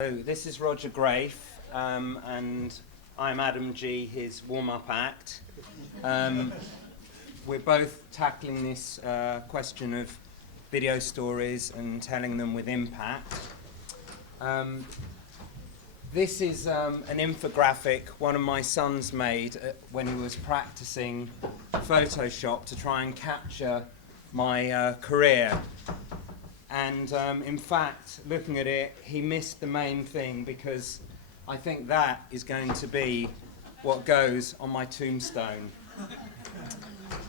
So this is Roger Graef, and I'm Adam G, his warm-up act. We're both tackling this question of video stories and telling them with impact. This is an infographic one of my sons made when he was practicing Photoshop to try and capture my career. And in fact, looking at it, he missed the main thing, because I think that is going to be what goes on my tombstone.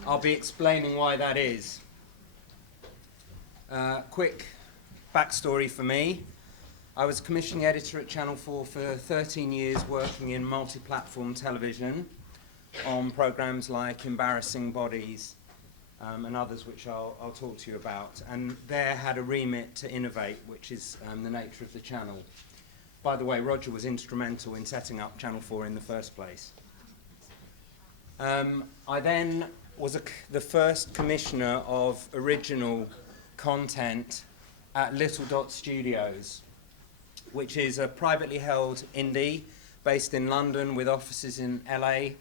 I'll be explaining why that is. Quick backstory for me. I was commissioning editor at Channel 4 for 13 years, working in multi-platform television on programs like Embarrassing Bodies, and others which I'll talk to you about. And there had a remit to innovate, which is the nature of the channel. By the way, Roger was instrumental in setting up Channel 4 in the first place. I then was the first commissioner of original content at Little Dot Studios, which is a privately held indie based in London with offices in LA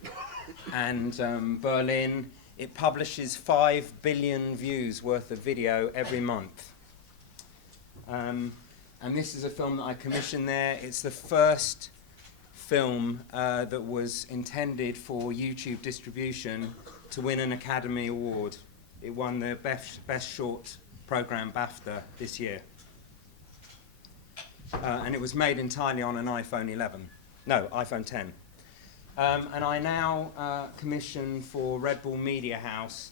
and Berlin. It publishes 5 billion views worth of video every month. And this is a film that I commissioned there. It's the first film that was intended for YouTube distribution to win an Academy Award. It won the Best Short Program BAFTA this year. And it was made entirely on an iPhone 10. And I now commission for Red Bull Media House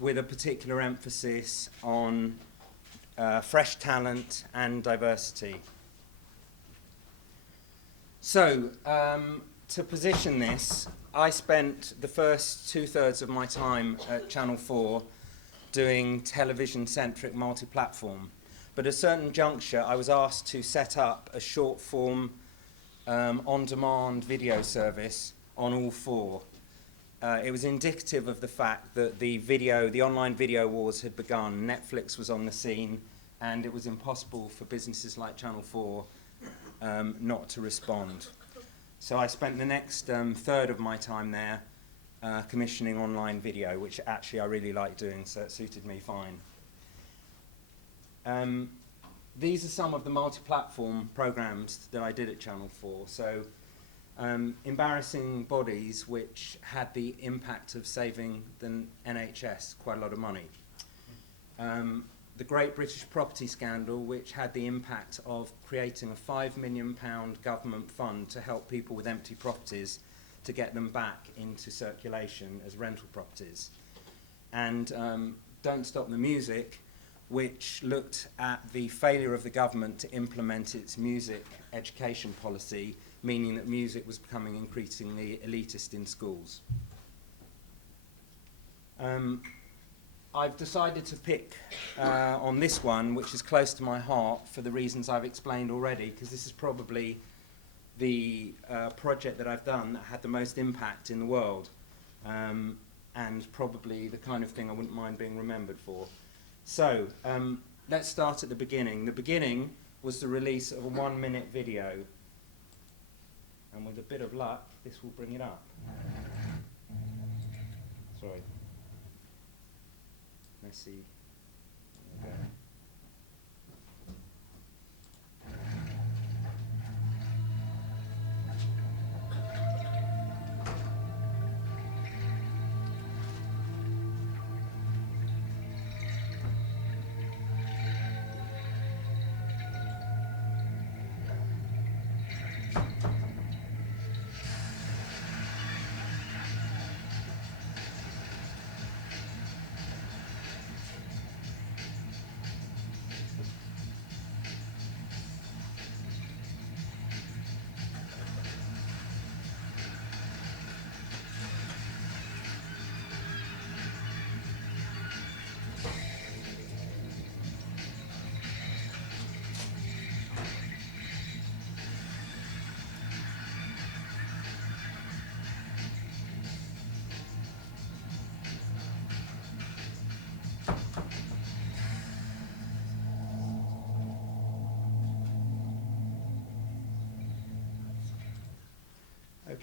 with a particular emphasis on fresh talent and diversity. So, to position this, I spent the first 2/3 of my time at Channel 4 doing television-centric multi-platform. But at a certain juncture, I was asked to set up a short-form on-demand video service on all four. It was indicative of the fact that the online video wars had begun. Netflix was on the scene, and it was impossible for businesses like Channel 4 not to respond. So I spent the next third of my time there commissioning online video, which actually I really liked doing, so it suited me fine. These are some of the multi-platform programs that I did at Channel 4. So, Embarrassing Bodies, which had the impact of saving the NHS quite a lot of money. The Great British Property Scandal, which had the impact of creating a £5 million government fund to help people with empty properties to get them back into circulation as rental properties. And Don't Stop the Music, which looked at the failure of the government to implement its music education policy, meaning that music was becoming increasingly elitist in schools. I've decided to pick on this one, which is close to my heart for the reasons I've explained already, because this is probably the project that I've done that had the most impact in the world, and probably the kind of thing I wouldn't mind being remembered for. So, let's start at the beginning. The beginning was the release of a 1-minute video. And with a bit of luck, this will bring it up. Sorry. Let's see. There we go.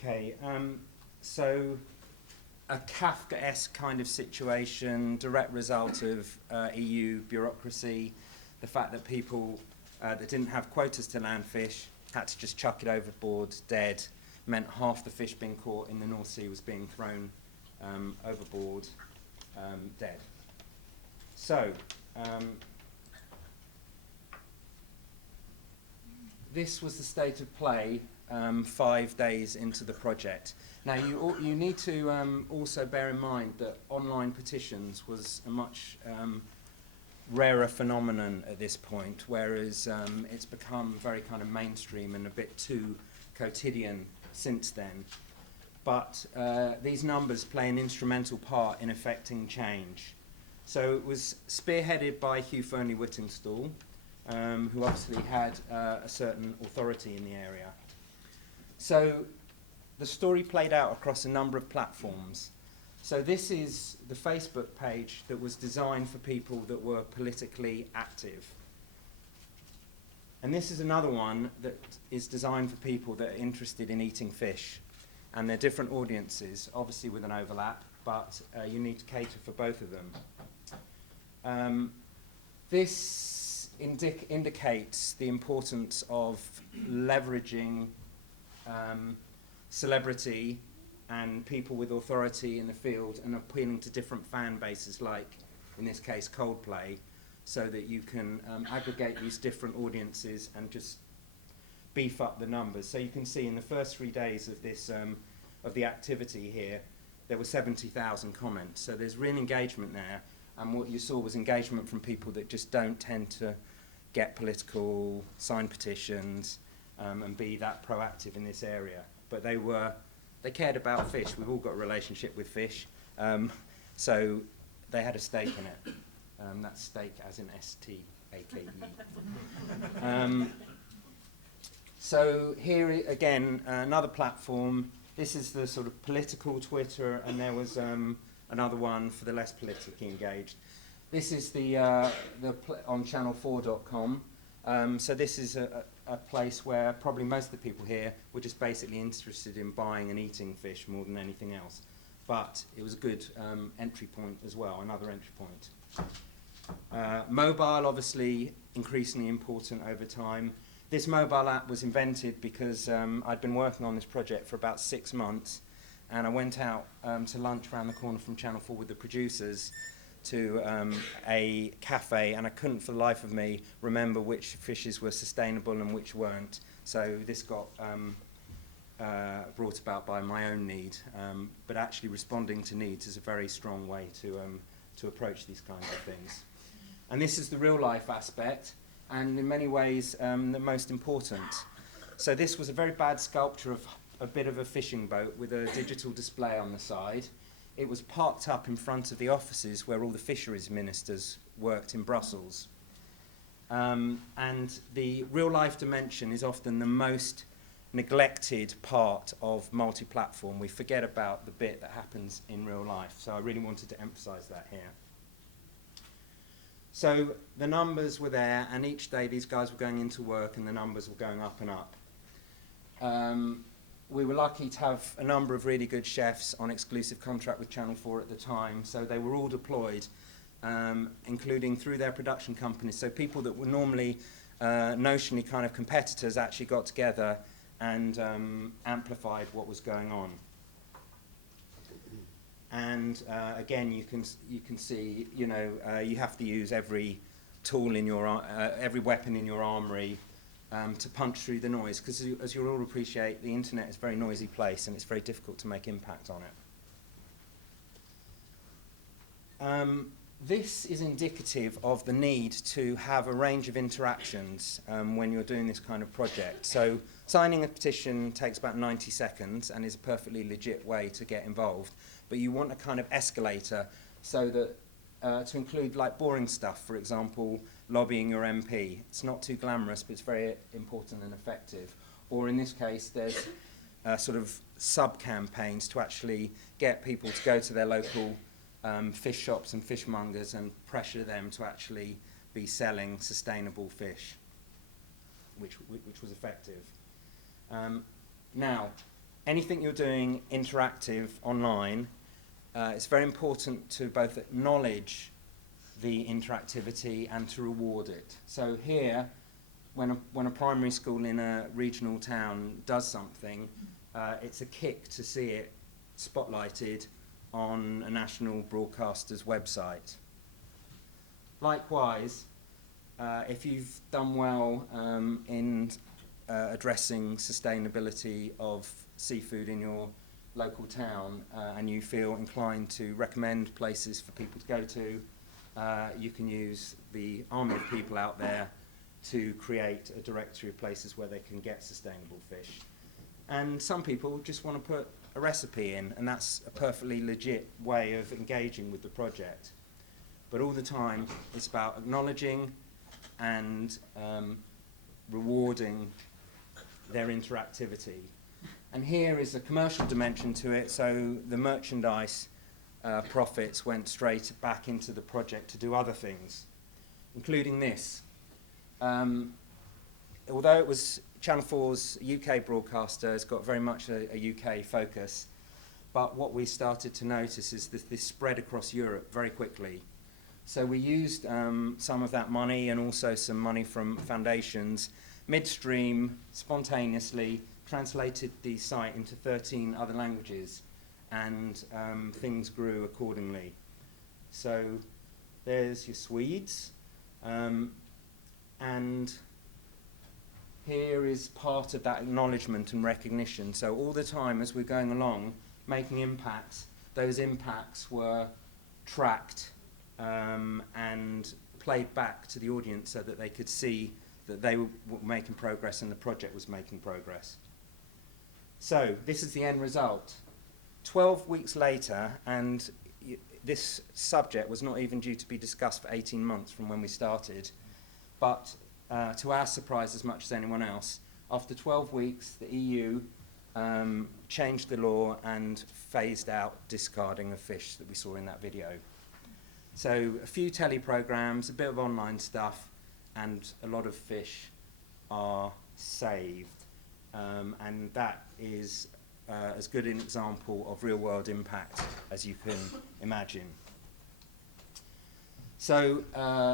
Okay, so a Kafkaesque kind of situation, direct result of EU bureaucracy, the fact that people that didn't have quotas to land fish had to just chuck it overboard dead, meant half the fish being caught in the North Sea was being thrown overboard dead. So, this was the state of play 5 days into the project. Now, you need to also bear in mind that online petitions was a much rarer phenomenon at this point, whereas it's become very kind of mainstream and a bit too quotidian since then. But these numbers play an instrumental part in affecting change. So it was spearheaded by Hugh Fearnley-Whittingstall, who obviously had a certain authority in the area. So the story played out across a number of platforms. So this is the Facebook page that was designed for people that were politically active. And this is another one that is designed for people that are interested in eating fish. And they're different audiences, obviously with an overlap, but you need to cater for both of them. This indicates the importance of leveraging celebrity and people with authority in the field and appealing to different fan bases, like, in this case, Coldplay, so that you can aggregate these different audiences and just beef up the numbers. So you can see in the first 3 days of this, of the activity here, there were 70,000 comments. So there's real engagement there, and what you saw was engagement from people that just don't tend to get political, sign petitions, and be that proactive in this area. But they cared about fish. We've all got a relationship with fish. So they had a stake in it. That's stake as in S-T-A-K-E. So here again, another platform. This is the sort of political Twitter, and there was another one for the less politically engaged. This is the on channel4.com. So this is a place where probably most of the people here were just basically interested in buying and eating fish more than anything else. But it was a good entry point as well, another entry point. Mobile, obviously, increasingly important over time. This mobile app was invented because I'd been working on this project for about 6 months, and I went out to lunch around the corner from Channel 4 with the producers to a cafe, and I couldn't for the life of me remember which fishes were sustainable and which weren't. So this got brought about by my own need, but actually responding to needs is a very strong way to approach these kinds of things. And this is the real life aspect, and in many ways the most important. So this was a very bad sculpture of a bit of a fishing boat with a digital display on the side. It was parked up in front of the offices where all the fisheries ministers worked in Brussels. And the real-life dimension is often the most neglected part of multi-platform. We forget about the bit that happens in real life, so I really wanted to emphasize that here. So the numbers were there, and each day these guys were going into work and the numbers were going up and up. We were lucky to have a number of really good chefs on exclusive contract with Channel 4 at the time, so they were all deployed, including through their production companies. So people that were normally notionally kind of competitors actually got together and amplified what was going on. And again, you can see, you know, you have to use every tool in your, every weapon in your armory to punch through the noise, because as you'll all appreciate, the internet is a very noisy place and it's very difficult to make impact on it. This is indicative of the need to have a range of interactions when you're doing this kind of project. So signing a petition takes about 90 seconds and is a perfectly legit way to get involved, but you want a kind of escalator so that to include like boring stuff, for example, lobbying your MP. It's not too glamorous, but it's very important and effective. Or in this case, there's sort of sub-campaigns to actually get people to go to their local fish shops and fishmongers and pressure them to actually be selling sustainable fish, which was effective. Now, anything you're doing interactive online, it's very important to both acknowledge the interactivity and to reward it. So here, when a primary school in a regional town does something, it's a kick to see it spotlighted on a national broadcaster's website. Likewise, if you've done well in addressing sustainability of seafood in your local town, and you feel inclined to recommend places for people to go to, you can use the army of people out there to create a directory of places where they can get sustainable fish. And some people just want to put a recipe in, and that's a perfectly legit way of engaging with the project. But all the time, it's about acknowledging and rewarding their interactivity. And here is a commercial dimension to it, so the merchandise profits went straight back into the project to do other things, including this. Although it was Channel 4's UK broadcaster, it's got very much a UK focus, but what we started to notice is this spread across Europe very quickly. So we used some of that money and also some money from foundations, midstream, spontaneously, translated the site into 13 other languages, and things grew accordingly. So there's your Swedes, and here is part of that acknowledgement and recognition. So all the time as we're going along, making impacts, those impacts were tracked and played back to the audience so that they could see that they were making progress and the project was making progress. So this is the end result. 12 weeks later, and this subject was not even due to be discussed for 18 months from when we started, but to our surprise as much as anyone else, after 12 weeks the EU changed the law and phased out discarding of fish that we saw in that video. So a few telly programs, a bit of online stuff, and a lot of fish are saved. And that is as good an example of real-world impact as you can imagine. So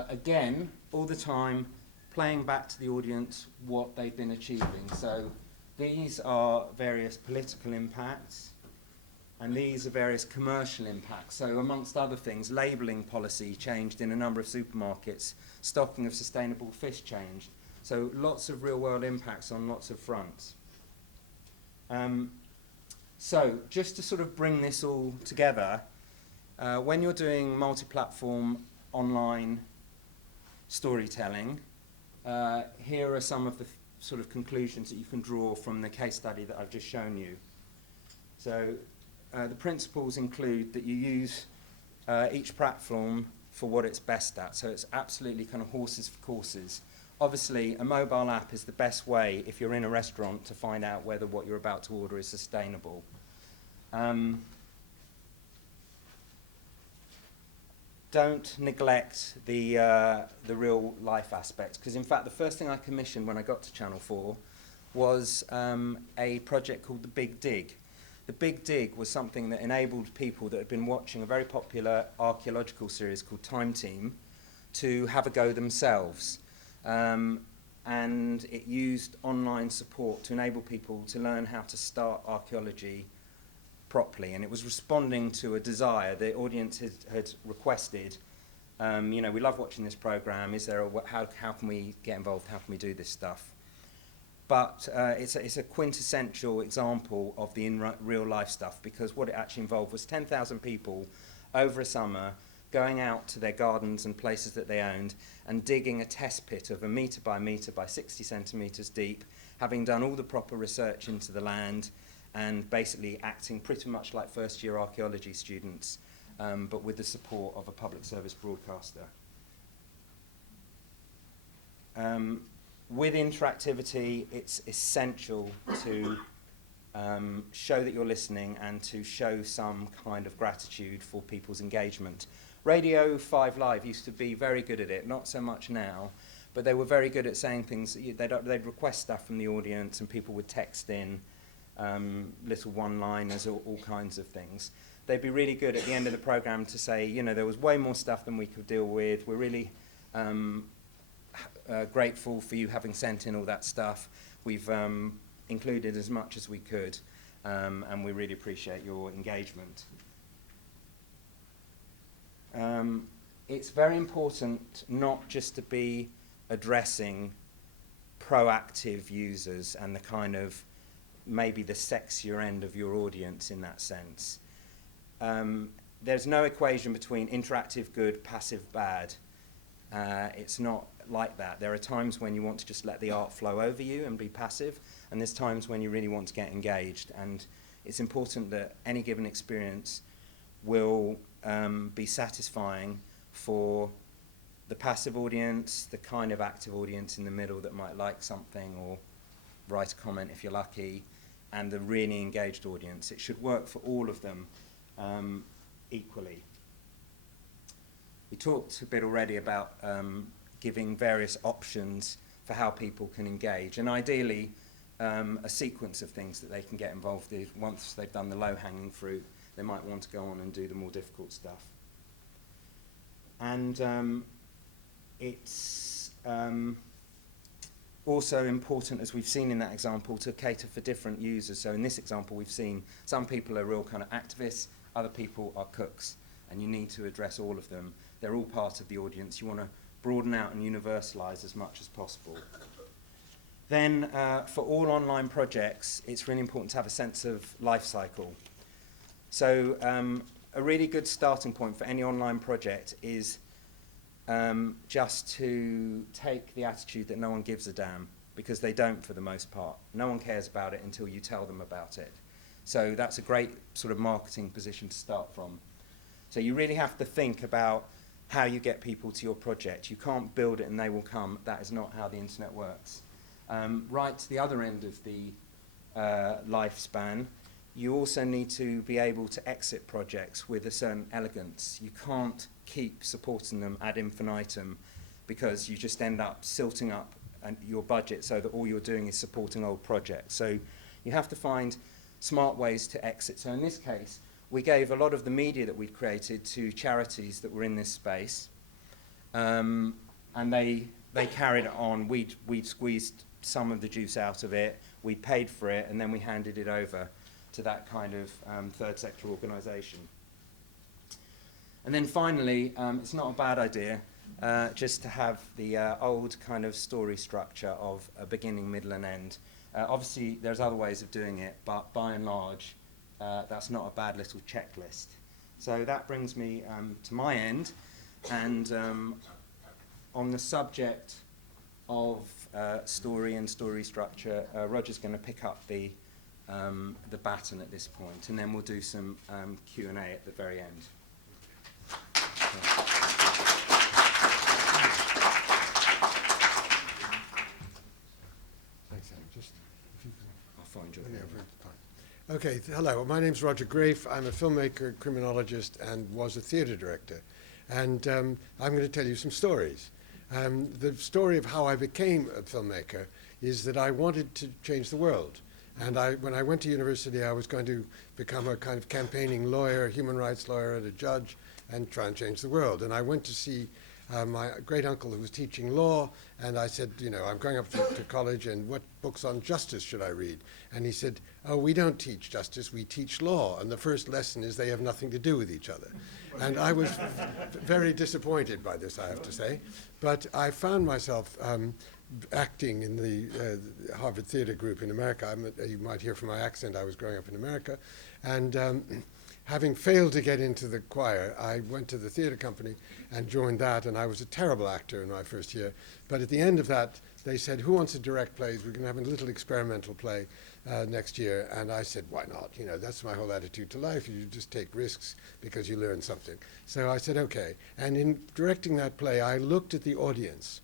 again, all the time, playing back to the audience what they've been achieving. So these are various political impacts, and these are various commercial impacts. So amongst other things, labelling policy changed in a number of supermarkets, stocking of sustainable fish changed. So lots of real-world impacts on lots of fronts. So just to sort of bring this all together, when you're doing multi-platform online storytelling, here are some of the sort of conclusions that you can draw from the case study that I've just shown you. So the principles include that you use each platform for what it's best at. So it's absolutely kind of horses for courses. Obviously, a mobile app is the best way if you're in a restaurant to find out whether what you're about to order is sustainable. Don't neglect the real life aspect, because in fact the first thing I commissioned when I got to Channel 4 was a project called The Big Dig. The Big Dig was something that enabled people that had been watching a very popular archaeological series called Time Team to have a go themselves. And it used online support to enable people to learn how to start archaeology properly, and it was responding to a desire the audience had requested. You know, we love watching this program. Is there how can we get involved? How can we do this stuff? But it's a quintessential example of the real life stuff, because what it actually involved was 10,000 people over a summer going out to their gardens and places that they owned and digging a test pit of 1 metre by 60 centimetres deep, having done all the proper research into the land and basically acting pretty much like first-year archaeology students, but with the support of a public service broadcaster. With interactivity, it's essential to show that you're listening and to show some kind of gratitude for people's engagement. Radio 5 Live used to be very good at it, not so much now, but they were very good at saying things. They'd request stuff from the audience and people would text in, little one-liners, all kinds of things. They'd be really good at the end of the programme to say, you know, there was way more stuff than we could deal with. We're really grateful for you having sent in all that stuff. We've included as much as we could, and we really appreciate your engagement. It's very important not just to be addressing proactive users and the kind of maybe the sexier end of your audience in that sense. There's no equation between interactive good, passive bad. It's not like that. There are times when you want to just let the art flow over you and be passive, and there's times when you really want to get engaged. And it's important that any given experience will be satisfying for the passive audience, the kind of active audience in the middle that might like something or write a comment if you're lucky, and the really engaged audience. It should work for all of them equally. We talked a bit already about giving various options for how people can engage, and ideally a sequence of things that they can get involved in. Once they've done the low-hanging fruit, they might want to go on and do the more difficult stuff. And it's also important, as we've seen in that example, to cater for different users. So in this example, we've seen some people are real kind of activists, other people are cooks, and you need to address all of them. They're all part of the audience. You want to broaden out and universalize as much as possible. Then, for all online projects, it's really important to have a sense of life cycle. So a really good starting point for any online project is just to take the attitude that no one gives a damn, because they don't for the most part. No one cares about it until you tell them about it. So that's a great sort of marketing position to start from. So you really have to think about how you get people to your project. You can't build it and they will come. That is not how the internet works. Right to the other end of the lifespan, you also need to be able to exit projects with a certain elegance. You can't keep supporting them ad infinitum, because you just end up silting up your budget so that all you're doing is supporting old projects. So you have to find smart ways to exit. So in this case, we gave a lot of the media that we'd created to charities that were in this space, and they carried it on. We'd squeezed some of the juice out of it, we paid for it, and then we handed it over to that kind of third sector organisation. And then finally, it's not a bad idea just to have the old kind of story structure of a beginning, middle and end. Obviously there's other ways of doing it, but by and large that's not a bad little checklist. So that brings me to my end, and on the subject of story and story structure, Roger's going to pick up the baton at this point, and then we'll do some Q&A at the very end. Thanks, Adam. Just if you can. I'll find you. Yeah, fine. Okay, hello. My name's Roger Graef. I'm a filmmaker, criminologist, and was a theatre director. And I'm going to tell you some stories. The story of how I became a filmmaker is that I wanted to change the world. And when I went to university, I was going to become a kind of campaigning lawyer, human rights lawyer, and a judge, and try and change the world. And I went to see my great uncle who was teaching law, and I said, you know, I'm going up to college, and what books on justice should I read? And he said, oh, we don't teach justice, we teach law, and the first lesson is they have nothing to do with each other. And I was very disappointed by this, I have to say. But I found myself acting in the Harvard Theatre Group in America. You might hear from my accent, I was growing up in America. And having failed to get into the choir, I went to the theatre company and joined that, and I was a terrible actor in my first year. But at the end of that, they said, who wants to direct plays? We're going to have a little experimental play next year. And I said, why not? You know, that's my whole attitude to life. You just take risks because you learn something. So I said, okay. And in directing that play, I looked at the audience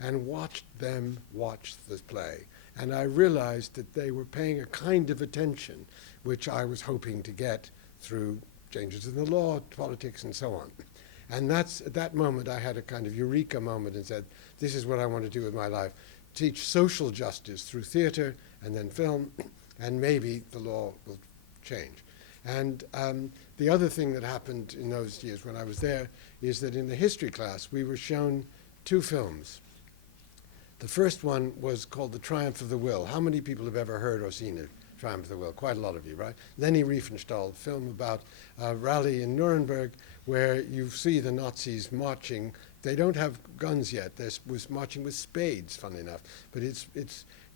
and watched them watch the play. And I realized that they were paying a kind of attention which I was hoping to get through changes in the law, politics, and so on. And at that moment I had a kind of eureka moment and said, this is what I want to do with my life. Teach social justice through theater and then film, and maybe the law will change. And the other thing that happened in those years when I was there is that in the history class we were shown two films. The first one was called The Triumph of the Will. How many people have ever heard or seen it? Triumph of the Will, quite a lot of you, right? Leni Riefenstahl film about a rally in Nuremberg where you see the Nazis marching. They don't have guns yet. They was marching with spades, funnily enough. But it's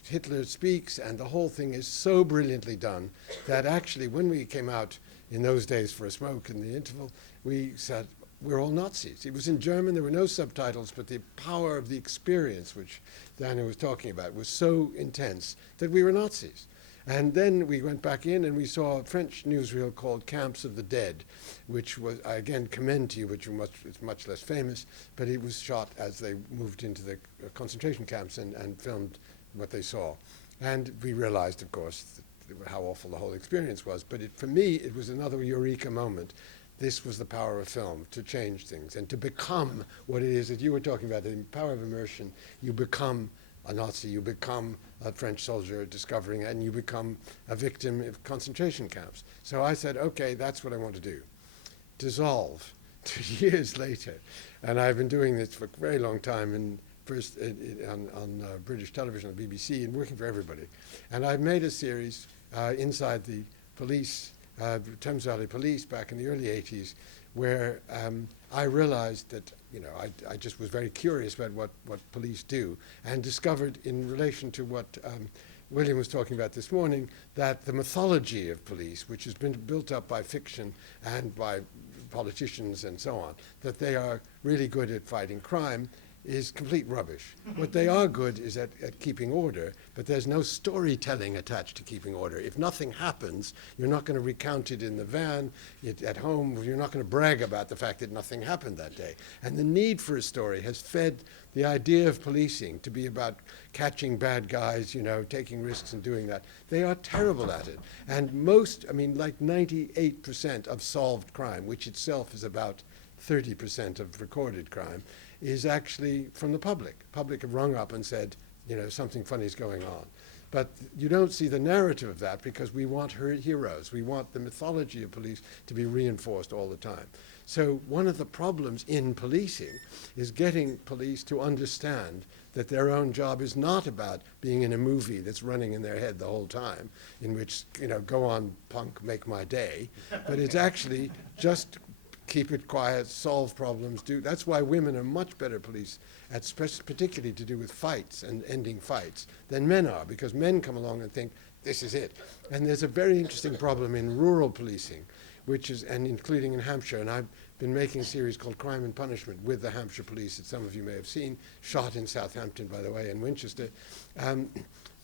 Hitler speaks, and the whole thing is so brilliantly done that actually when we came out in those days for a smoke in the interval, we said, we're all Nazis. It was in German, there were no subtitles, but the power of the experience, which Daniel was talking about, was so intense that we were Nazis. And then we went back in and we saw a French newsreel called Camps of the Dead, which was, I again commend to you, which is much less famous, but it was shot as they moved into the concentration camps and filmed what they saw. And we realized, of course, how awful the whole experience was. But for me, it was another eureka moment. This was the power of film, to change things and to become what it is that you were talking about, the power of immersion. You become a Nazi, you become a French soldier discovering, and you become a victim of concentration camps. So I said, okay, that's what I want to do. Dissolve 2 years later. And I've been doing this for a very long time, and first on British television, on BBC, and working for everybody. And I've made a series inside the police, Thames Valley Police, back in the early 80s, where I realized that, I just was very curious about what police do, and discovered in relation to what William was talking about this morning, that the mythology of police, which has been built up by fiction and by politicians and so on, that they are really good at fighting crime, is complete rubbish. What they are good is at keeping order, but there's no storytelling attached to keeping order. If nothing happens, you're not going to recount it in the van, at home, you're not going to brag about the fact that nothing happened that day. And the need for a story has fed the idea of policing to be about catching bad guys, taking risks and doing that. They are terrible at it. And like 98% of solved crime, which itself is about 30% of recorded crime, is actually from the public. Public have rung up and said, something funny is going on. But you don't see the narrative of that because we want heroes. We want the mythology of police to be reinforced all the time. So one of the problems in policing is getting police to understand that their own job is not about being in a movie that's running in their head the whole time, in which, go on, punk, make my day. But it's actually just keep it quiet, solve problems. That's why women are much better police, particularly to do with fights and ending fights, than men are, because men come along and think, this is it. And there's a very interesting problem in rural policing, and including in Hampshire, and I've been making a series called Crime and Punishment with the Hampshire police that some of you may have seen, shot in Southampton, by the way, and Winchester.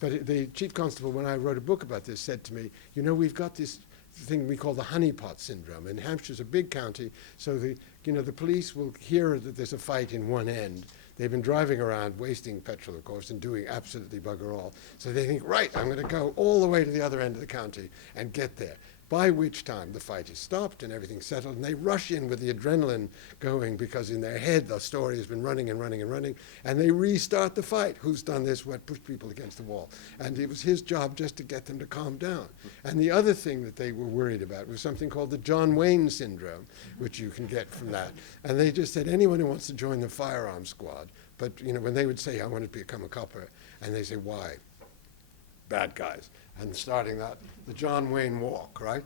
But the chief constable, when I wrote a book about this, said to me, we've got this thing we call the honeypot syndrome. And Hampshire's a big county, so the police will hear that there's a fight in one end. They've been driving around, wasting petrol, of course, and doing absolutely bugger all. So they think, right, I'm going to go all the way to the other end of the county and get there. By which time the fight is stopped and everything's settled, and they rush in with the adrenaline going because in their head the story has been running and running and running, and they restart the fight. Who's done this? What pushed people against the wall? And it was his job just to get them to calm down. And the other thing that they were worried about was something called the John Wayne syndrome, which you can get from that. And they just said, anyone who wants to join the firearms squad, but when they would say, I want to become a copper, and they say, why? Bad guys. And starting that, the John Wayne walk, right?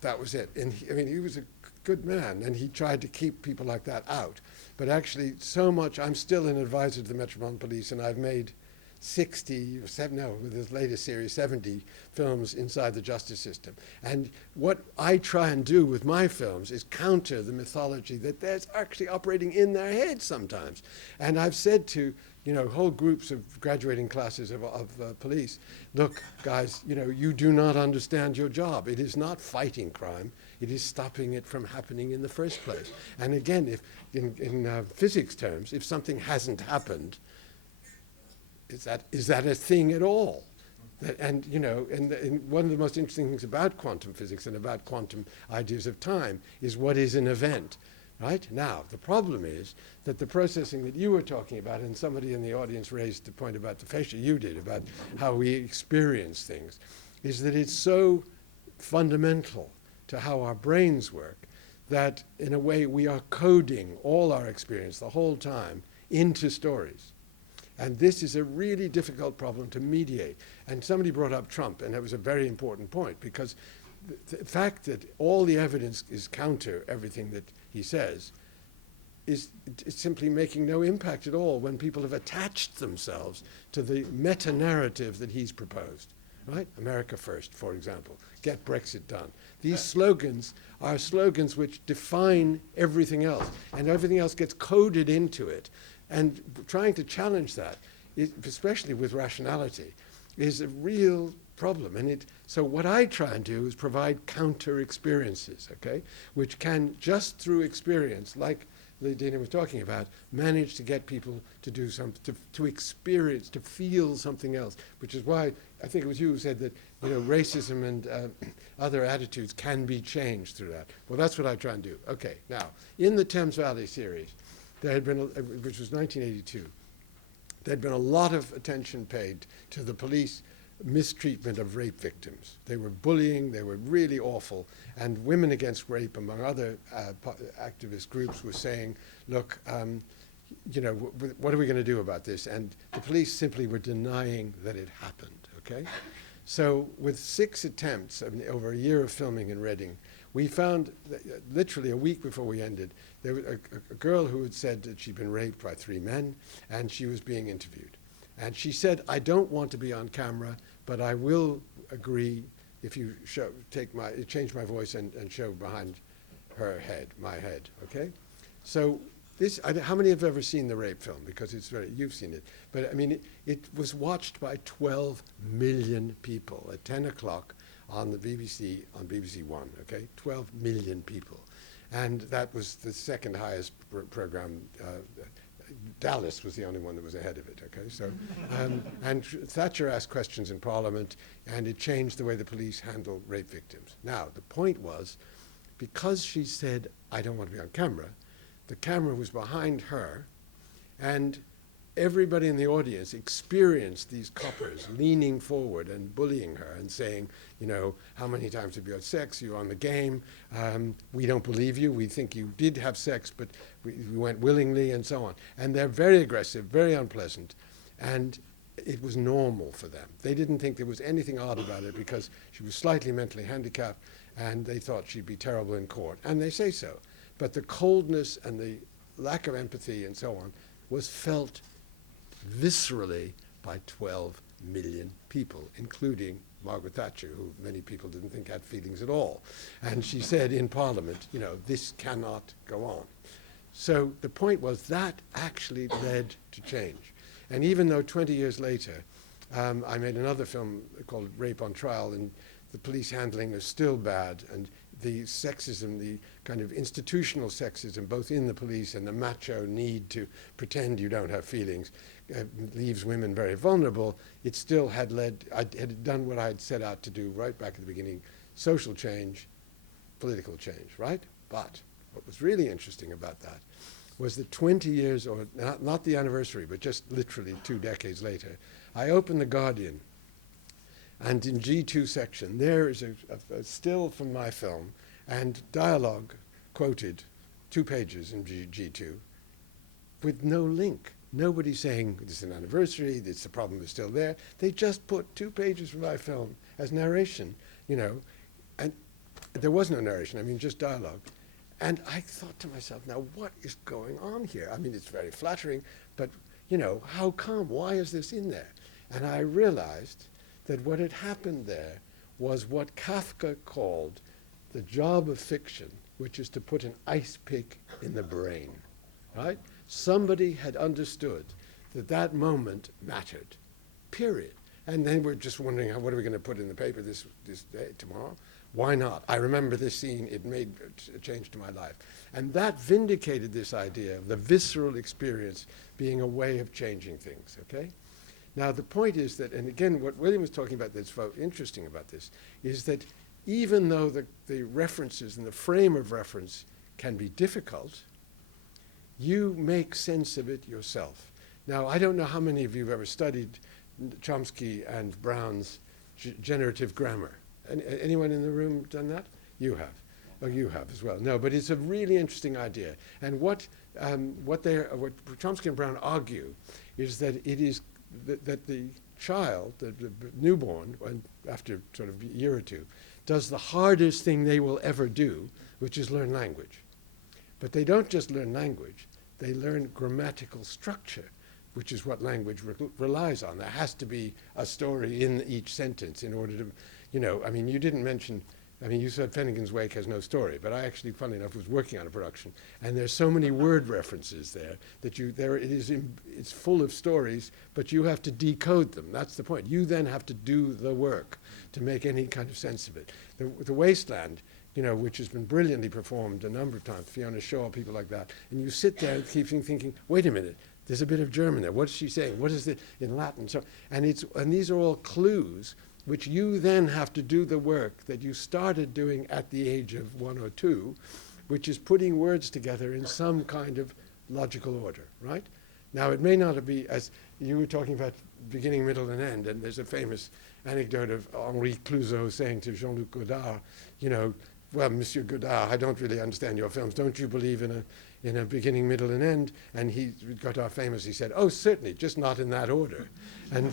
That was it. And he was a good man, and he tried to keep people like that out. But actually, so much, I'm still an advisor to the Metropolitan Police, and I've made 70, with his latest series, 70 films inside the justice system. And what I try and do with my films is counter the mythology that there's actually operating in their heads sometimes. And I've said to whole groups of graduating classes of police, look, guys, you do not understand your job. It is not fighting crime. It is stopping it from happening in the first place. And again, if in physics terms, if something hasn't happened, is that a thing at all? And one of the most interesting things about quantum physics and about quantum ideas of time is what is an event. Right? Now, the problem is that the processing that you were talking about, and somebody in the audience raised the point about the facial, you did, about how we experience things. is that it's so fundamental to how our brains work that, in a way, we are coding all our experience the whole time into stories. And this is a really difficult problem to mediate. And somebody brought up Trump, and that was a very important point, because the fact that all the evidence is counter everything that he says is simply making no impact at all when people have attached themselves to the meta-narrative that he's proposed. Right? America first, for example. Get Brexit done. These slogans are slogans which define everything else, and everything else gets coded into it. And trying to challenge that, especially with rationality, is a real problem. And so what I try and do is provide counter experiences, okay, which can, just through experience, like Dina was talking about, manage to get people to do something, to experience, to feel something else, which is why I think it was you who said that, you know, racism and other attitudes can be changed through that. Well, that's what I try and do. Okay, now, in the Thames Valley series, there had been, which was 1982, there had been a lot of attention paid to the police mistreatment of rape victims. They were bullying, they were really awful, and Women Against Rape, among other activist groups, were saying, look, you know, what are we going to do about this? And the police simply were denying that it happened, okay? So with 6 attempts, I mean, over a year of filming in Reading, we found, literally a week before we ended, there was a girl who had said that she'd been raped by 3 men, and she was being interviewed. And she said, I don't want to be on camera, but I will agree if you change my voice and show behind her head, my head, okay? So this, how many have ever seen the rape film? Because it's you've seen it. But I mean, it was watched by 12 million people at 10 o'clock on the BBC, on BBC One, okay? 12 million people. And that was the second highest program. Dallas was the only one that was ahead of it, okay? So, and Thatcher asked questions in Parliament, and it changed the way the police handle rape victims. Now, the point was, because she said, I don't want to be on camera, the camera was behind her, and everybody in the audience experienced these coppers leaning forward and bullying her and saying, you know, how many times have you had sex? You're on the game. We don't believe you. We think you did have sex, but we went willingly, and so on. And they're very aggressive, very unpleasant. And it was normal for them. They didn't think there was anything odd about it because she was slightly mentally handicapped, and they thought she'd be terrible in court. And they say so. But the coldness and the lack of empathy and so on was felt viscerally by 12 million people, including Margaret Thatcher, who many people didn't think had feelings at all. And she said in Parliament, you know, this cannot go on. So the point was that actually led to change. And even though 20 years later, I made another film called Rape on Trial, and the police handling is still bad, and the sexism, the kind of institutional sexism, both in the police and the macho need to pretend you don't have feelings, leaves women very vulnerable. It still had led, I had done what I had set out to do right back at the beginning: social change, political change, right? But what was really interesting about that was that 20 years, or not the anniversary, but just literally 2 decades later, I opened The Guardian, and in G2 section, there is a still from my film, and dialogue quoted, 2 pages in G2, with no link. Nobody saying this is an anniversary, the problem is still there. They just put 2 pages from my film as narration, you know, and there was no narration, I mean, just dialogue. And I thought to myself, now what is going on here? I mean, it's very flattering, but, you know, how come? Why is this in there? And I realized that what had happened there was what Kafka called the job of fiction, which is to put an ice pick in the brain, right? Somebody had understood that that moment mattered, period. And then we're just wondering, what are we going to put in the paper this day, tomorrow? Why not? I remember this scene, it made a change to my life. And that vindicated this idea of the visceral experience being a way of changing things, okay? Now, the point is that, and again, what William was talking about that's interesting about this, is that even though the references and the frame of reference can be difficult, you make sense of it yourself. Now, I don't know how many of you have ever studied Chomsky and Brown's generative grammar. Anyone in the room done that? You have. Oh, you have as well. No, but it's a really interesting idea. And what Chomsky and Brown argue is that it is that the child, the newborn, after sort of a year or two, does the hardest thing they will ever do, which is learn language. But they don't just learn language, they learn grammatical structure, which is what language relies on. There has to be a story in each sentence in order to, I mean, you didn't mention, you said Finnegan's Wake has no story, but I actually, funnily enough, was working on a production, and there's so many word references there that it's full of stories, but you have to decode them. That's the point. You then have to do the work to make any kind of sense of it. The Wasteland, which has been brilliantly performed a number of times, Fiona Shaw, people like that, and you sit there and keep thinking, wait a minute, there's a bit of German there. What is she saying? What is it in Latin? So, and these are all clues which you then have to do the work that you started doing at the age of 1 or 2, which is putting words together in some kind of logical order, right? Now, it may not be, as you were talking about beginning, middle, and end, and there's a famous anecdote of Henri Clouzot saying to Jean-Luc Godard, well, Monsieur Godard, I don't really understand your films. Don't you believe in a beginning, middle, and end? And Godard famously said, oh, certainly, just not in that order. And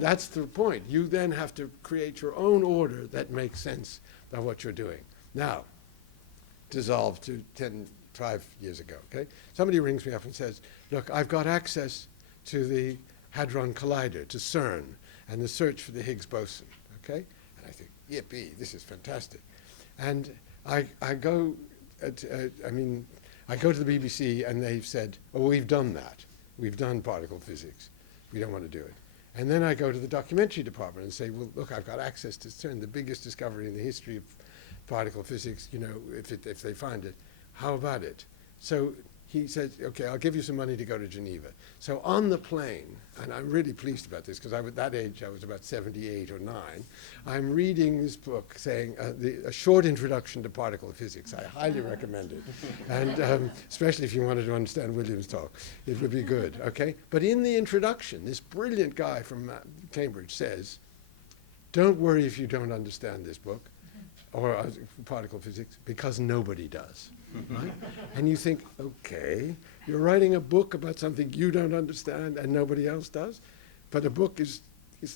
that's the point. You then have to create your own order that makes sense of what you're doing. Now, dissolved to 5 years ago, okay? Somebody rings me up and says, look, I've got access to the Hadron Collider, to CERN, and the search for the Higgs boson, okay? And I think, yippee, this is fantastic. And I go to the BBC, and they've said, oh, we've done that. We've done particle physics. We don't want to do it. And then I go to the documentary department and say, well, look, I've got access to CERN, the biggest discovery in the history of particle physics, if they find it. How about it? So he said, okay, I'll give you some money to go to Geneva. So on the plane, and I'm really pleased about this, because at that age, I was about 78 or 9, I'm reading this book saying, a short introduction to particle physics. I highly recommend it. And especially if you wanted to understand William's talk, it would be good, okay? But in the introduction, this brilliant guy from Cambridge says, don't worry if you don't understand this book, or particle physics, because nobody does. Right? And you think, okay, you're writing a book about something you don't understand and nobody else does, but a book is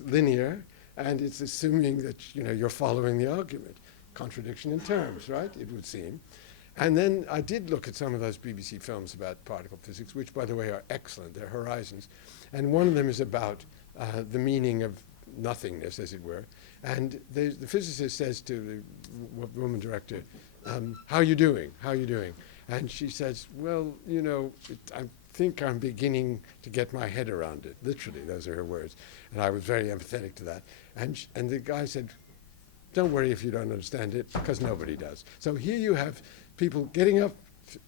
linear, and it's assuming that you're following the argument. Contradiction in terms, right? It would seem. And then I did look at some of those BBC films about particle physics, which, by the way, are excellent. They're Horizons, and one of them is about the meaning of nothingness, as it were. And the physicist says to the woman director, how are you doing? How are you doing? And she says, well, I think I'm beginning to get my head around it. Literally, those are her words. And I was very empathetic to that. And the guy said, don't worry if you don't understand it, because nobody does. So here you have people getting up,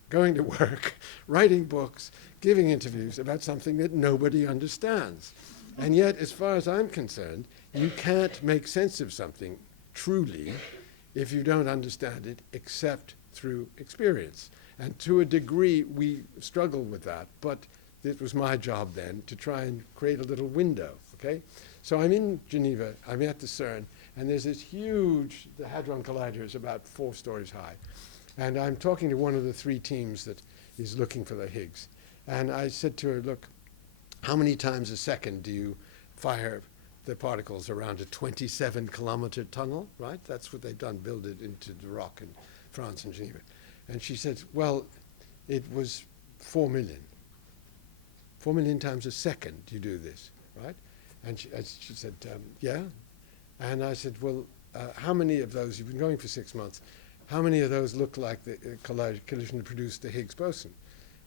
going to work, writing books, giving interviews about something that nobody understands. And yet, as far as I'm concerned, you can't make sense of something truly if you don't understand it except through experience. And to a degree, we struggle with that, but it was my job then to try and create a little window, okay? So I'm in Geneva, I'm at the CERN, and there's this huge, the Hadron Collider is about 4 stories high. And I'm talking to one of the 3 teams that is looking for the Higgs. And I said to her, look, how many times a second do you fire the particles around a 27-kilometer tunnel, right? That's what they've done, build it into the rock in France and Geneva. And she said, well, it was 4 million. 4 million times a second you do this, right? And she said, yeah. And I said, well, how many of those, you've been going for 6 months, how many of those look like the collision that produced the Higgs boson?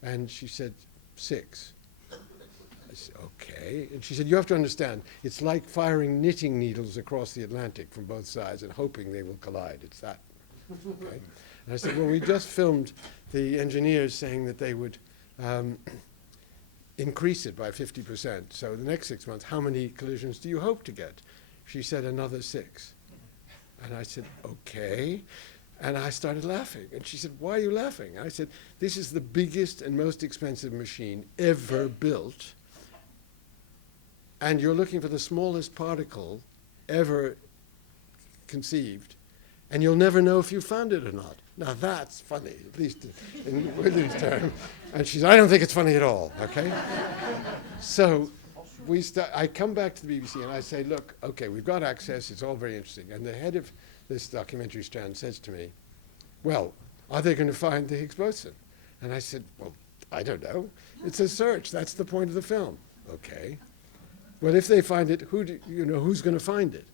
And she said, 6. I said, okay. And she said, you have to understand, it's like firing knitting needles across the Atlantic from both sides and hoping they will collide. It's that. Okay? And I said, well, we just filmed the engineers saying that they would increase it by 50%. So the next 6 months, how many collisions do you hope to get? She said, another 6. And I said, okay. And I started laughing. And she said, why are you laughing? I said, this is the biggest and most expensive machine ever built. And you're looking for the smallest particle ever conceived, and you'll never know if you found it or not. Now that's funny, at least in William's term. And she said, I don't think it's funny at all, okay? So I come back to the BBC and I say, look, okay, we've got access, it's all very interesting. And the head of this documentary strand says to me, well, are they going to find the Higgs boson? And I said, well, I don't know. It's a search, that's the point of the film. Okay. Well, if they find it, who's going to find it?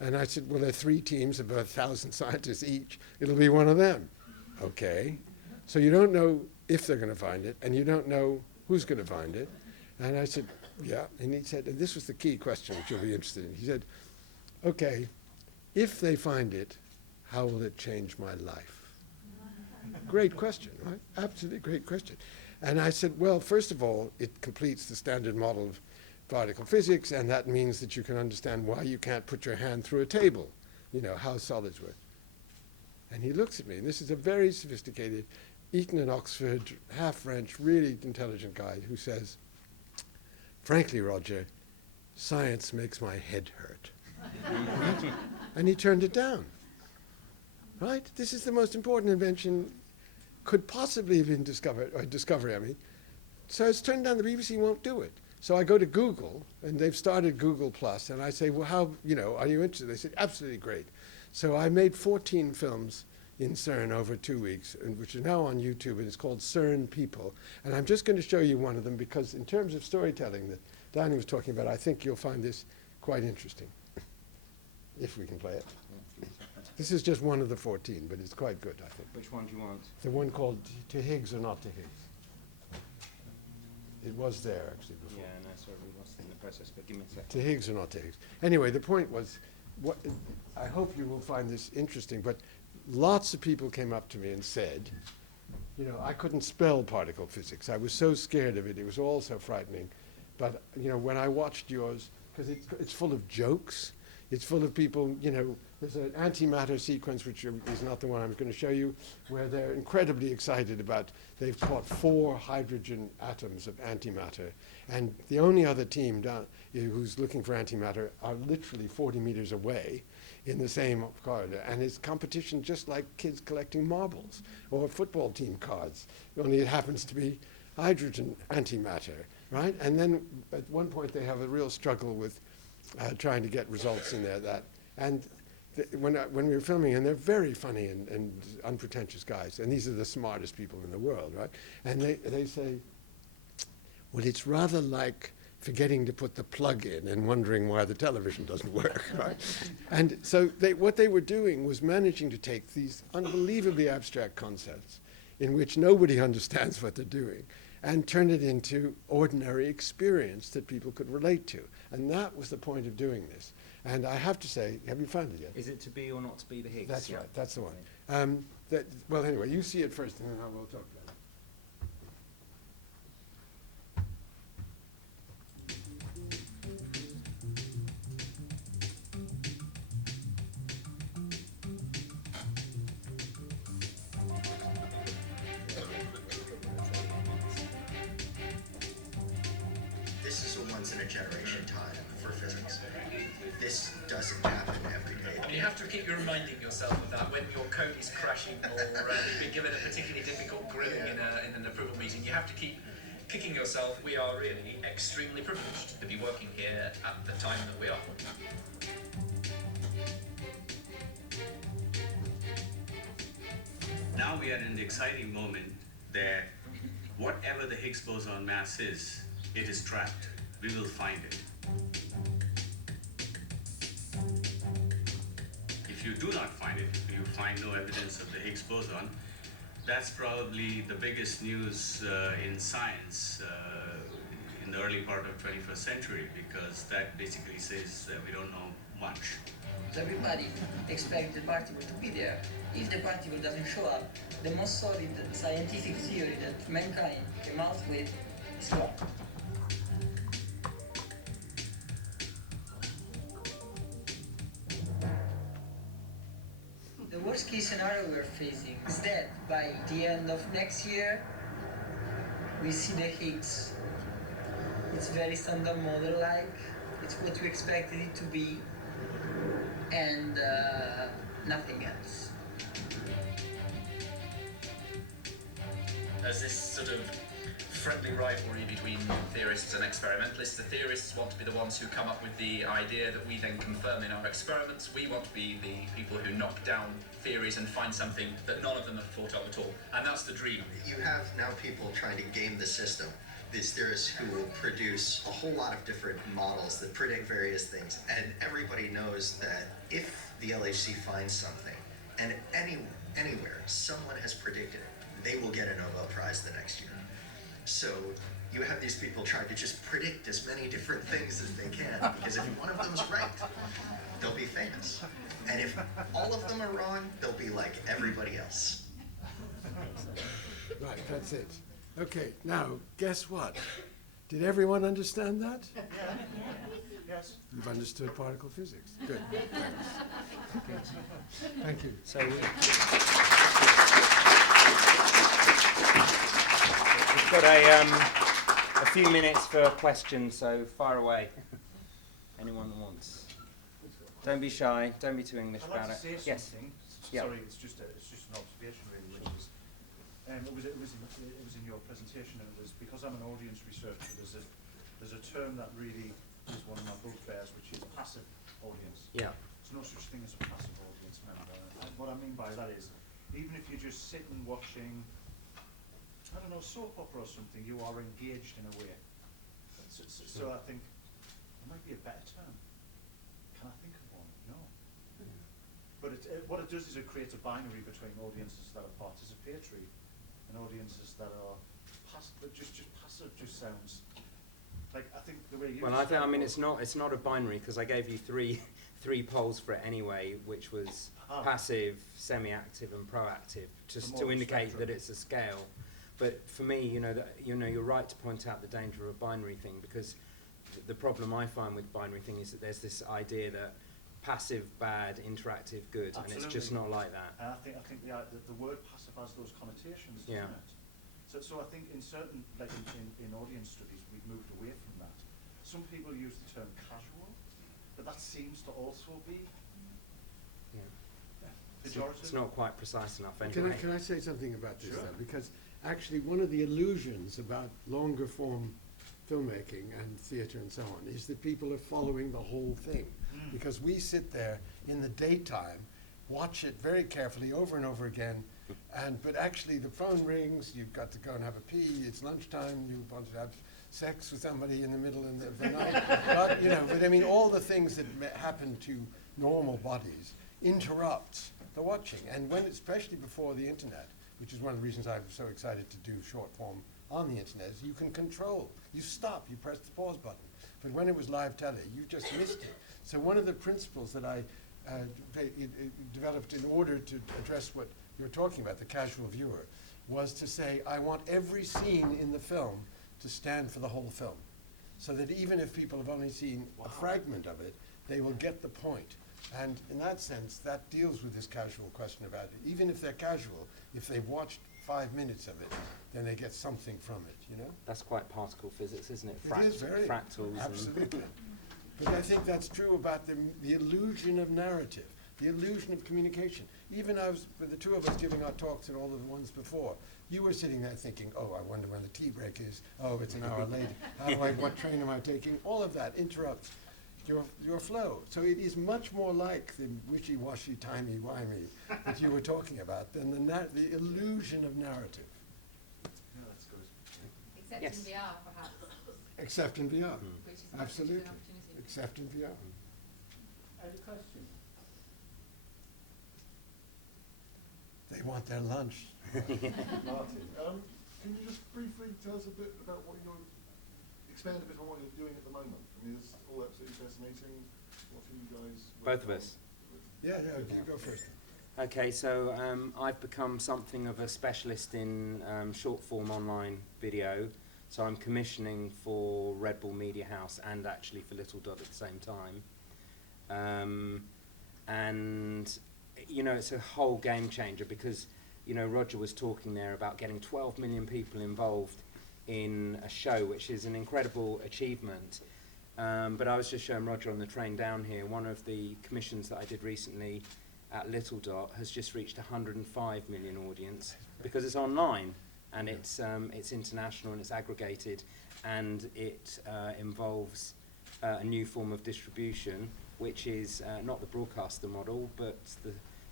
And I said, well, there are 3 teams of about 1,000 scientists each. It'll be one of them. Okay. So you don't know if they're going to find it, and you don't know who's going to find it. And I said, yeah. And he said, and this was the key question, which you'll be interested in. He said, okay, if they find it, how will it change my life? Great question, right? Absolutely great question. And I said, well, first of all, it completes the standard model of particle physics, and that means that you can understand why you can't put your hand through a table, how solids work. And he looks at me, and this is a very sophisticated, Eton and Oxford, half French, really intelligent guy who says, frankly, Roger, science makes my head hurt. Right? And he turned it down. Right? This is the most important invention could possibly have been discovered, or discovery, I mean. So it's turned down, the BBC won't do it. So I go to Google, and they've started Google Plus, and I say, well, how, are you interested? They said, absolutely great. So I made 14 films in CERN over 2 weeks, which are now on YouTube, and it's called CERN People. And I'm just going to show you one of them, because in terms of storytelling that Danny was talking about, I think you'll find this quite interesting, if we can play it. This is just one of the 14, but it's quite good, I think. Which one do you want? The one called To Higgs or Not to Higgs. It was there, actually, before. Yeah, no, sorry, we lost it in the process, but give me a second. To Higgs or not to Higgs. Anyway, the point was, I hope you will find this interesting, but lots of people came up to me and said, I couldn't spell particle physics. I was so scared of it. It was all so frightening. But, when I watched yours, because it's full of jokes, it's full of people, there's an antimatter sequence, which is not the one I'm going to show you, where they're incredibly excited about, they've caught 4 hydrogen atoms of antimatter. And the only other team down, who's looking for antimatter are literally 40 meters away in the same corridor. And it's competition just like kids collecting marbles or football team cards, only it happens to be hydrogen antimatter, right? And then at one point they have a real struggle with trying to get results in there. When we were filming, and they're very funny and unpretentious guys, and these are the smartest people in the world, right? And they say, well, it's rather like forgetting to put the plug in and wondering why the television doesn't work, right? And so what they were doing was managing to take these unbelievably abstract concepts in which nobody understands what they're doing and turn it into ordinary experience that people could relate to. And that was the point of doing this. And I have to say, have you found it yet? Is it To Be or Not to Be the Higgs? That's right, that's the one. Well, anyway, you see it first, and then I will talk about it. This is a once-in-a-generation time for physics. This doesn't happen every day. You have to keep reminding yourself of that when your code is crashing or you've been given a particularly difficult grilling in an approval meeting. You have to keep kicking yourself. We are really extremely privileged to be working here at the time that we are. Now we are in the exciting moment that whatever the Higgs boson mass is, it is trapped. We will find it. If you do not find it, you find no evidence of the Higgs boson, that's probably the biggest news in science in the early part of 21st century, because that basically says that we don't know much. Everybody expects the particle to be there. If the particle doesn't show up, the most solid scientific theory that mankind came out with is wrong. The worst case scenario we're facing is that by the end of next year, we see the Higgs. It's very standard model-like. It's what we expected it to be. and nothing else. There's this sort of friendly rivalry between theorists and experimentalists. The theorists want to be the ones who come up with the idea that we then confirm in our experiments. We want to be the people who knock down theories and find something that none of them have thought of at all. And that's the dream. You have now people trying to game the system. These theorists who will produce a whole lot of different models that predict various things. And everybody knows that if the LHC finds something, and anywhere someone has predicted it, they will get a Nobel Prize the next year. So you have these people trying to just predict as many different things as they can, because if one of them's right, they'll be famous. And if all of them are wrong, they'll be like everybody else. Right, that's it. Okay, now, guess what? Did everyone understand that? Yes. You've understood particle physics. Good, thanks. Thank you. So we've got a few minutes for questions, so fire away. Anyone that wants. Don't be shy. Don't be too English I'd like about to it. say Yes. something. Yeah. Sorry, it's just an observation really, which is, it was in your presentation, and it was because I'm an audience researcher. There's a term that really is one of my bugbears, which is passive audience. Yeah. There's no such thing as a passive audience member. And what I mean by that is, even if you're just sitting watching, I don't know, soap opera or something, you are engaged in a way. So I think there might be a better term. Can I think of one? No. But what it does is it creates a binary between audiences that are participatory and audiences that are passive. But just passive just sounds like, I think the way you. Well, I mean, it's not a binary, because I gave you three poles for it anyway, which was passive, semi-active, and proactive, just to indicate that it's a scale. But for me, you're right to point out the danger of a binary thing, because the problem I find with binary thing is that there's this idea that passive bad, interactive good, and it's just not like that. And I think the word passive has those connotations, doesn't Yeah. it? So I think in certain, like in audience studies, we've moved away from that. Some people use the term casual, but that seems to also be pejorative. It's not quite precise enough anyway. Can I say something about this, Sure. though? Because actually one of the illusions about longer form filmmaking and theatre and so on is that people are following the whole thing. Because we sit there in the daytime, watch it very carefully over and over again, but actually the phone rings, you've got to go and have a pee, it's lunchtime, you want to have sex with somebody in the middle of the night. But I mean, all the things that happen to normal bodies interrupts the watching. And when, especially before the internet, which is one of the reasons I'm so excited to do short form on the internet, is you can control. You stop, you press the pause button. But when it was live telly, you just missed it. So one of the principles that I developed in order to address what you're talking about, the casual viewer, was to say, I want every scene in the film to stand for the whole film. So that even if people have only seen a fragment of it, they will get the point. And in that sense, that deals with this casual question about it. Even if they're casual, if they've watched 5 minutes of it, then they get something from it, That's quite particle physics, isn't it? It is very, fractals. absolutely. But I think that's true about the illusion of narrative, the illusion of communication. Even with the two of us giving our talks and all of the ones before, you were sitting there thinking, oh, I wonder when the tea break is. Oh, it's an hour late. What train am I taking? All of that interrupts your flow. So it is much more like the wishy-washy, timey-wimey that you were talking about than the illusion of narrative. Yeah, that's good. Except Yes. in VR, perhaps, Except in VR. which is Absolutely. an opportunity. Except in VR. Any questions? They want their lunch. Martin, can you just briefly tell us a bit about expand a bit on what you're doing at the moment? I mean, it's all absolutely fascinating. What are you guys? Both of us. Yeah, you go first. Okay, so I've become something of a specialist in short form online video. So I'm commissioning for Red Bull Media House and actually for Little Dot at the same time. And, it's a whole game changer because, Roger was talking there about getting 12 million people involved in a show, which is an incredible achievement. But I was just showing Roger on the train down here, one of the commissions that I did recently at Little Dot has just reached 105 million audience because it's online and it's international and it's aggregated, and it involves a new form of distribution, which is not the broadcaster model, but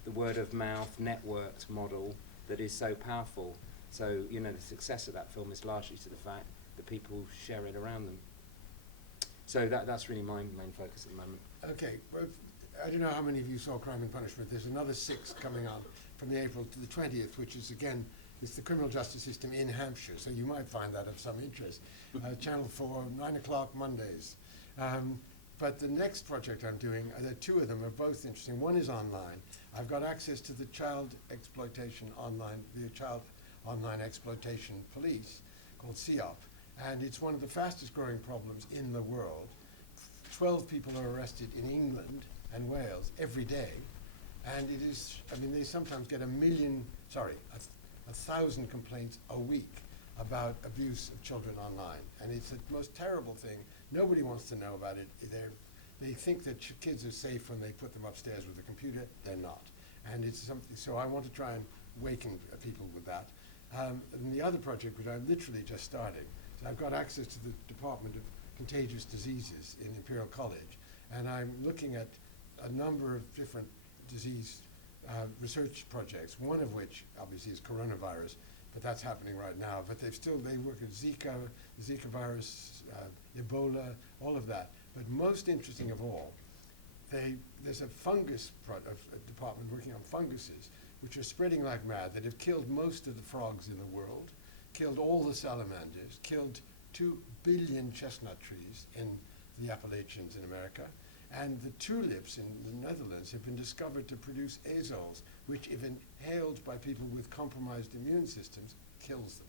the word of mouth networked model that is so powerful. So, you know, the success of that film is largely to the fact that people share it around them. So that's really my main focus at the moment. Okay, well, I don't know how many of you saw Crime and Punishment. There's another 6 coming on from the April to the 20th, which is, again, it's the criminal justice system in Hampshire, so you might find that of some interest. Channel 4, 9 o'clock Mondays. But the next project I'm doing, there are 2 of them, are both interesting. One is online. I've got access to the child exploitation online, the Child Online Exploitation Police, called CEOP, and it's one of the fastest growing problems in the world. 12 people are arrested in England and Wales every day, and it is, I mean, they sometimes get 1,000 complaints a week about abuse of children online, and it's the most terrible thing. Nobody wants to know about it. They think that kids are safe when they put them upstairs with a computer. They're not, and it's something. So I want to try and waken people with that. And the other project, which I'm literally just starting, so I've got access to the Department of Contagious Diseases in Imperial College, and I'm looking at a number of different disease research projects, one of which obviously is coronavirus, but that's happening right now. But they work at Zika, the Zika virus, Ebola, all of that. But most interesting of all, there's a fungus department working on funguses, which are spreading like mad, that have killed most of the frogs in the world, killed all the salamanders, killed 2 billion chestnut trees in the Appalachians in America, and the tulips in the Netherlands have been discovered to produce azoles, which, if inhaled by people with compromised immune systems, kills them.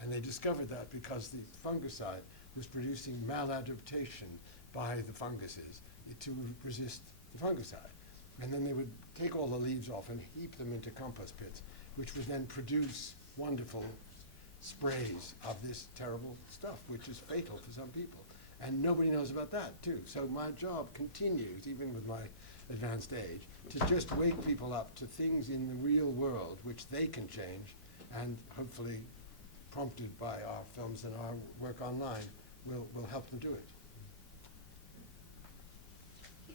And they discovered that because the fungicide was producing maladaptation by the funguses to resist the fungicide. And then they would take all the leaves off and heap them into compost pits, which would then produce wonderful sprays of this terrible stuff, which is fatal for some people. And nobody knows about that, too. So my job continues, even with my advanced age, to just wake people up to things in the real world which they can change, and hopefully, prompted by our films and our work online, will help them do it.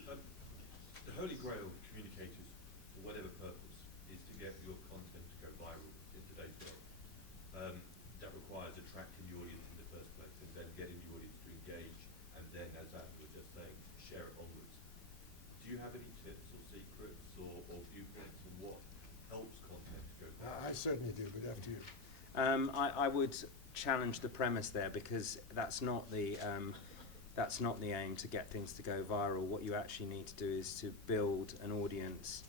The holy grail of communicators, for whatever purpose, is to get your content to go viral in today's world. That requires attracting the audience in the first place, and then getting the audience to engage, and then, as Adam was just saying, share it onwards. Do you have any tips or secrets or viewpoints on what helps content to go viral? I certainly do, but after you. I would challenge the premise there, because that's not the aim, to get things to go viral. What you actually need to do is to build an audience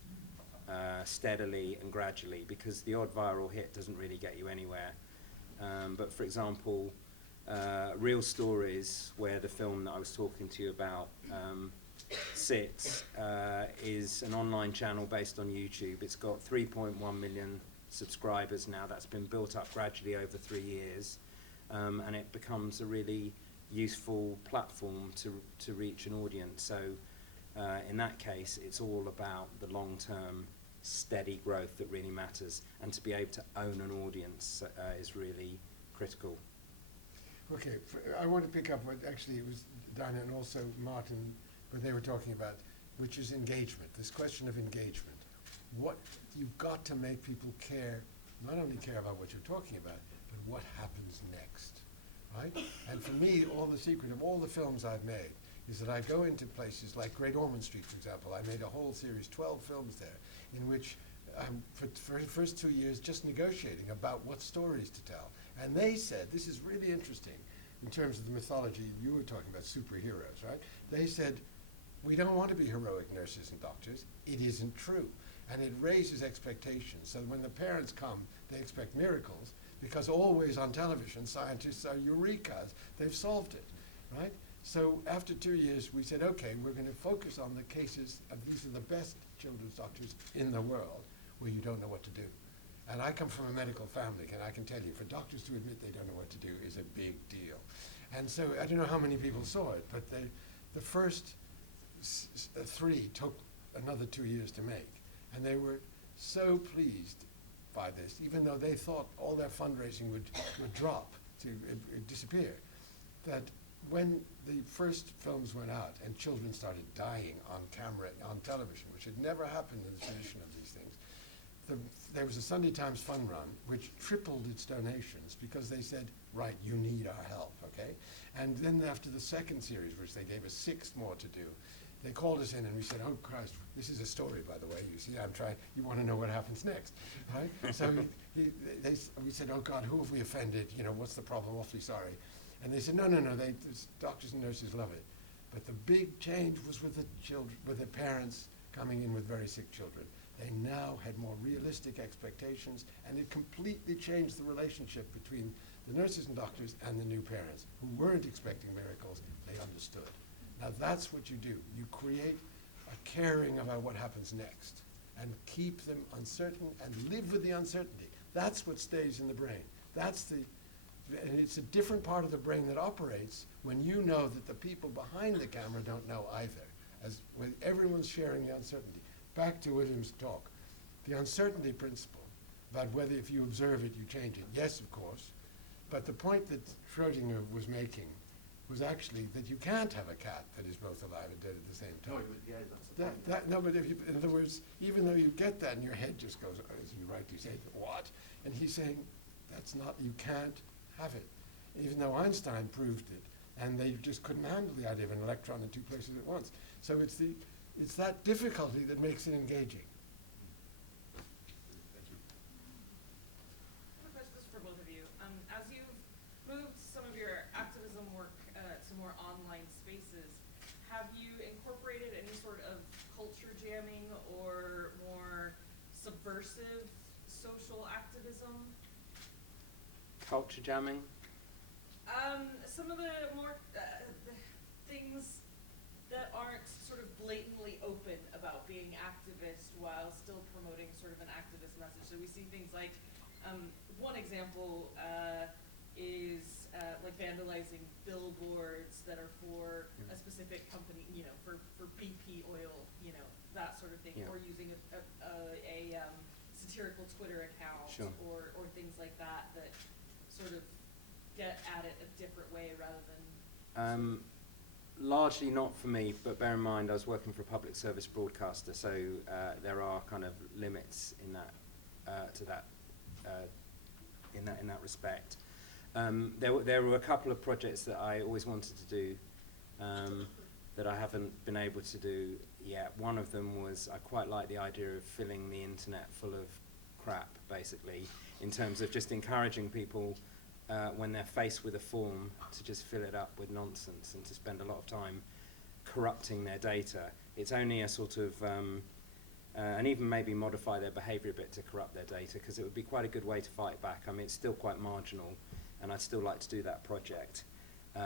steadily and gradually, because the odd viral hit doesn't really get you anywhere. But for example, Real Stories, where the film that I was talking to you about sits, is an online channel based on YouTube. It's got 3.1 million subscribers now. That's been built up gradually over 3 years, and it becomes a really useful platform to reach an audience. So in that case, it's all about the long-term steady growth that really matters, and to be able to own an audience is really critical. Okay, I want to pick up what actually it was Diana and also Martin, what they were talking about, which is engagement, this question of engagement. What you've got to make people care, not only care about what you're talking about, but what happens next, right? And for me, all the secret of all the films I've made is that I go into places like Great Ormond Street, for example. I made a whole series, 12 films there, in which for the first 2 years just negotiating about what stories to tell. And they said, this is really interesting in terms of the mythology you were talking about, superheroes, right? They said, we don't want to be heroic nurses and doctors. It isn't true. And it raises expectations. So when the parents come, they expect miracles, because always on television, scientists are eurekas. They've solved it, right? So after 2 years, we said, okay, we're going to focus on the cases of these are the best children's doctors in the world where you don't know what to do. And I come from a medical family, and I can tell you, for doctors to admit they don't know what to do is a big deal. And so I don't know how many people saw it, but the first 3 took another 2 years to make. And they were so pleased by this, even though they thought all their fundraising would drop, to disappear, that when the first films went out and children started dying on camera, on television, which had never happened in the tradition of these things, there was a Sunday Times Fun Run which tripled its donations because they said, right, you need our help, okay? And then after the second series, which they gave us 6 more to do, they called us in and we said, oh Christ, this is a story, by the way, you see, you want to know what happens next, right? So we said, oh God, who have we offended? You know, what's the problem? Awfully sorry. And they said, no, doctors and nurses love it. But the big change was with the children, with the parents coming in with very sick children. They now had more realistic expectations, and it completely changed the relationship between the nurses and doctors and the new parents who weren't expecting miracles. They understood. Now that's what you do. You create a caring about what happens next and keep them uncertain and live with the uncertainty. That's what stays in the brain. And it's a different part of the brain that operates when you know that the people behind the camera don't know either, as when everyone's sharing the uncertainty. Back to William's talk, the uncertainty principle about whether if you observe it, you change it. Yes, of course, but the point that Schrödinger was making was actually that you can't have a cat that is both alive and dead at the same time. No, yeah, that's the point. No, but in other words, even though you get that and your head just goes, as you rightly say, what? And he's saying, that's not, you can't have it. Even though Einstein proved it, and they just couldn't handle the idea of an electron in 2 places at once. So it's that difficulty that makes it engaging. Thank you. I have a question for both of you. As you've moved some of your activism work to more online spaces, have you incorporated any sort of culture jamming or more subversive social activism? Culture jamming? Some of the more the things that aren't sort of blatantly open about being activist while still promoting sort of an activist message. So we see things like, one example is like vandalizing billboards that are for a specific company, you know, for BP oil, you know, that sort of thing, or using a satirical Twitter account, or things like that sort of get at it a different way rather than... Largely not for me, but bear in mind I was working for a public service broadcaster, so there are kind of limits in that in that respect. There were a couple of projects that I always wanted to do that I haven't been able to do yet. One of them was, I quite like the idea of filling the internet full of crap, basically, in terms of just encouraging people when they're faced with a form to just fill it up with nonsense and to spend a lot of time corrupting their data. It's only a sort of, and even maybe modify their behaviour a bit to corrupt their data, because it would be quite a good way to fight back. I mean, it's still quite marginal, and I'd still like to do that project, but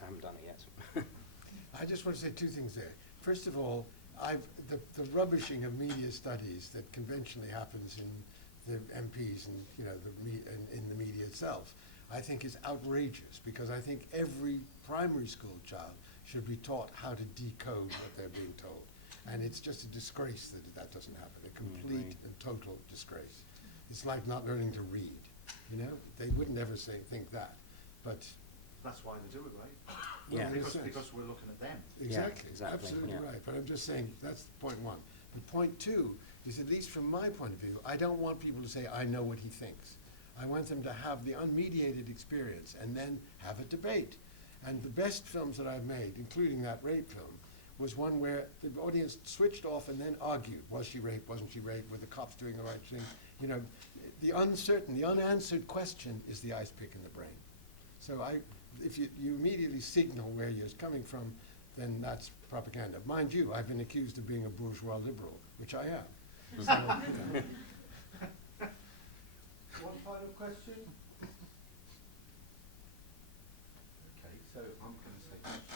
I haven't done it yet. I just want to say 2 things there. First of all, the rubbishing of media studies that conventionally happens in the MPs and in the media itself, I think is outrageous, because I think every primary school child should be taught how to decode what they're being told, and it's just a disgrace that doesn't happen. A complete and total disgrace. It's like not learning to read. You know, they wouldn't ever think that, but that's why they do it, right? Yeah. Because we're looking at them. Exactly, Yeah, exactly, absolutely yeah. right. But I'm just saying that's point 1. But point 2 is, at least from my point of view, I don't want people to say, I know what he thinks. I want them to have the unmediated experience and then have a debate. And the best films that I've made, including that rape film, was one where the audience switched off and then argued. Was she raped? Wasn't she raped? Were the cops doing the right thing? You know, the uncertain, the unanswered question is the ice pick in the brain. So if you immediately signal where you're coming from, then that's propaganda. Mind you, I've been accused of being a bourgeois liberal, which I am. So, One final question? Okay, so I'm going to say thank you.